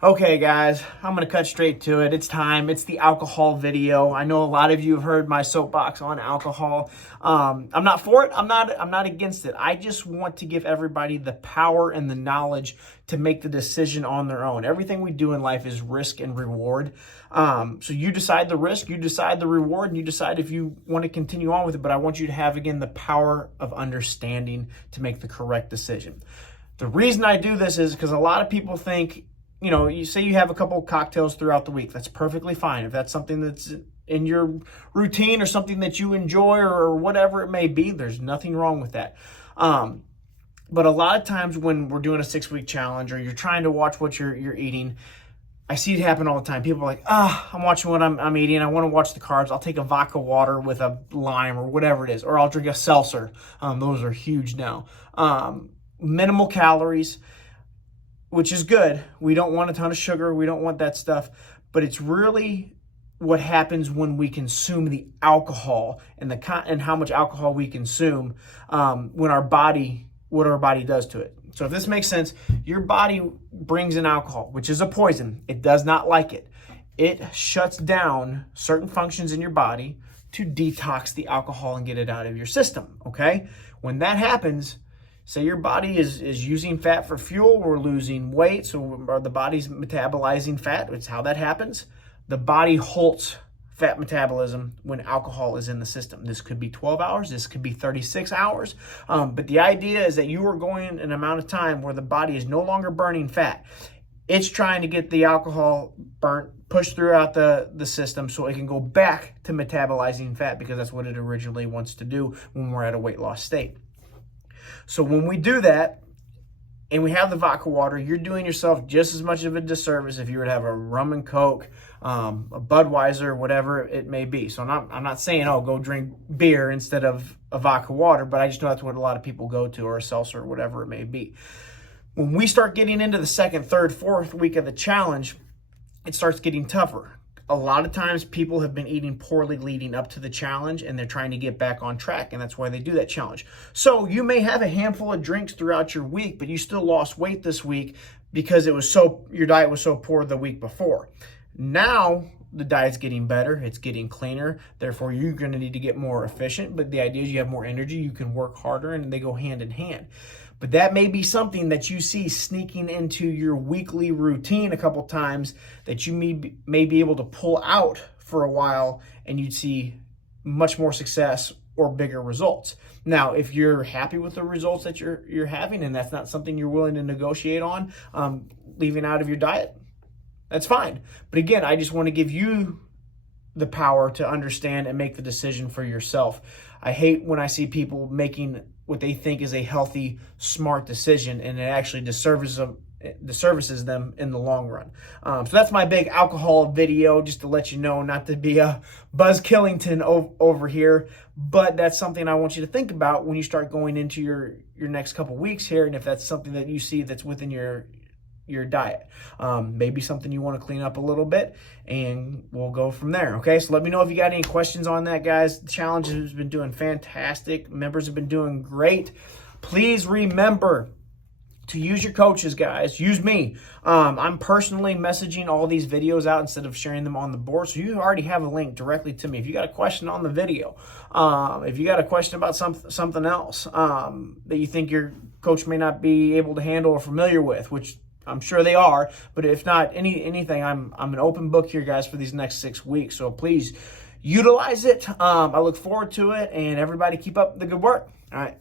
Okay, guys, I'm going to cut straight to it. It's time. It's the alcohol video. I know a lot of you have heard my soapbox on alcohol. I'm not for it. I'm not against it. I just want to give everybody the power and the knowledge to make the decision on their own. Everything we do in life is risk and reward. So you decide the risk, you decide the reward, and you decide if you want to continue on with it. But I want you to have, again, the power of understanding to make the correct decision. The reason I do this is because a lot of people think, you say you have a couple of cocktails throughout the week. That's perfectly fine. If that's something that's in your routine or something that you enjoy or whatever it may be, there's nothing wrong with that. But a lot of times when we're doing a 6-week challenge or you're trying to watch what you're eating, I see it happen all the time. People are like, I'm watching what I'm eating. I want to watch the carbs. I'll take a vodka water with a lime or whatever it is, or I'll drink a seltzer. Those are huge now. Minimal calories, which is good. We don't want a ton of sugar. We don't want that stuff. But it's really what happens when we consume the alcohol and how much alcohol we consume what our body does to it. So if this makes sense, your body brings in alcohol, which is a poison. It does not like it. It shuts down certain functions in your body to detox the alcohol and get it out of your system, okay? When that happens, say your body is using fat for fuel, we're losing weight, so the body's metabolizing fat. It's how that happens. The body halts fat metabolism when alcohol is in the system. This could be 12 hours, this could be 36 hours, but the idea is that you are going an amount of time where the body is no longer burning fat. It's trying to get the alcohol pushed throughout the system so it can go back to metabolizing fat, because that's what it originally wants to do when we're at a weight loss state. So when we do that and we have the vodka water, you're doing yourself just as much of a disservice if you were to have a rum and Coke, a Budweiser, whatever it may be. So I'm not saying, go drink beer instead of a vodka water, but I just know that's what a lot of people go to, or a seltzer, or whatever it may be. When we start getting into the second, third, fourth week of the challenge, it starts getting tougher. A lot of times people have been eating poorly leading up to the challenge, and they're trying to get back on track, and that's why they do that challenge. So you may have a handful of drinks throughout your week, but you still lost weight this week because your diet was so poor the week before. Now the diet's getting better, it's getting cleaner, therefore you're going to need to get more efficient, but the idea is you have more energy, you can work harder, and they go hand in hand. But that may be something that you see sneaking into your weekly routine a couple times that you may be able to pull out for a while, and you'd see much more success or bigger results. Now, if you're happy with the results that you're having, and that's not something you're willing to negotiate on, leaving out of your diet, that's fine. But again, I just want to give you the power to understand and make the decision for yourself. I hate when I see people making what they think is a healthy, smart decision, and it actually disservices them in the long run. So that's my big alcohol video, just to let you know, not to be a Buzz Killington over here, but that's something I want you to think about when you start going into your next couple weeks here, and if that's something that you see that's within your diet. Maybe something you want to clean up a little bit, and we'll go from there. Okay, so let me know if you got any questions on that, guys. The challenge has been doing fantastic. Members have been doing great. Please remember to use your coaches, guys. Use me. I'm personally messaging all these videos out instead of sharing them on the board, so you already have a link directly to me. If you got a question on the video, if you got a question about something else that you think your coach may not be able to handle or familiar with, which I'm sure they are, but if not anything, I'm an open book here, guys, for these next 6 weeks. So please utilize it. I look forward to it, and everybody keep up the good work. All right.